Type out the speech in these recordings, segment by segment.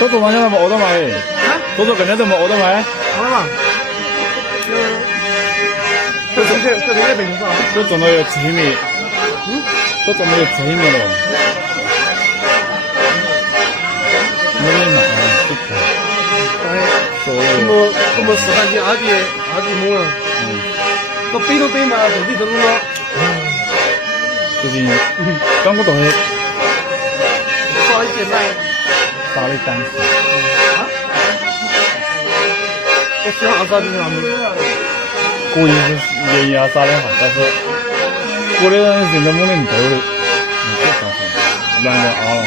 저도 많이 하면 얻어마이. 저도 그냥 좀 얻어마이. 好了吧？这北京话。저总有几米。저总有几米了。没嘛，咁时间就阿弟懵了。个背都背嘛，兄弟怎么了？就是刚刚都是少一些来。打的单词。我喜欢阿啥子他们？故意是原因啊啥的哈，但是我的人都没人头的，这啥子，乱个啊了。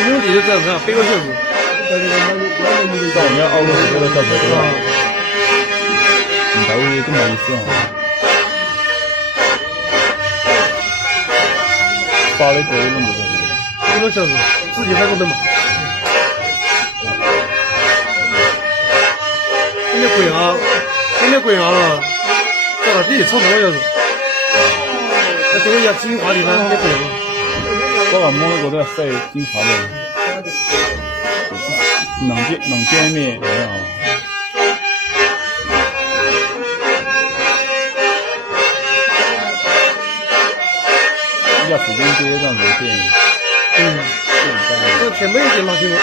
兄弟就这样子，背过去不？到我们要熬过去这个小车对吧？你头也都没意思啊。发的多一点不1个小时，自己开个灯嘛。今天贵啊，在那底超多小时。那这个要金华的呢，也贵了。我话摸那个都要塞金华的，能见面没有？要时间接上没见。这前面一点拿去吗？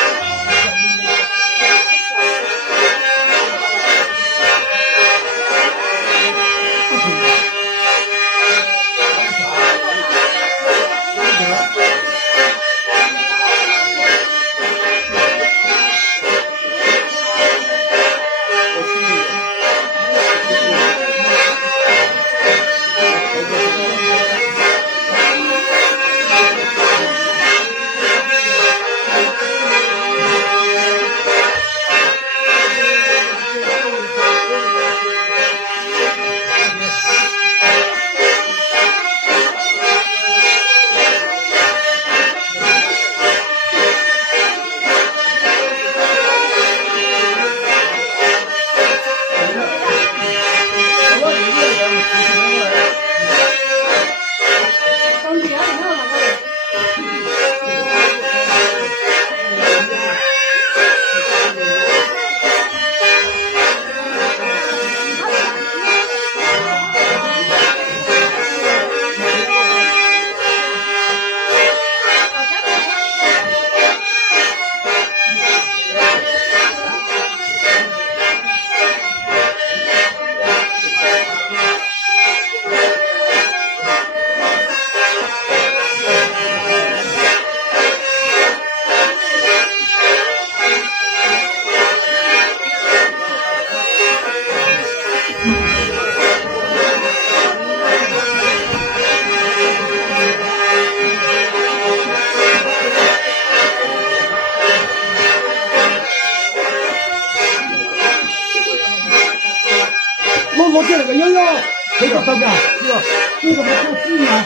我这个悠悠，这个怎么样？这个还够近吗？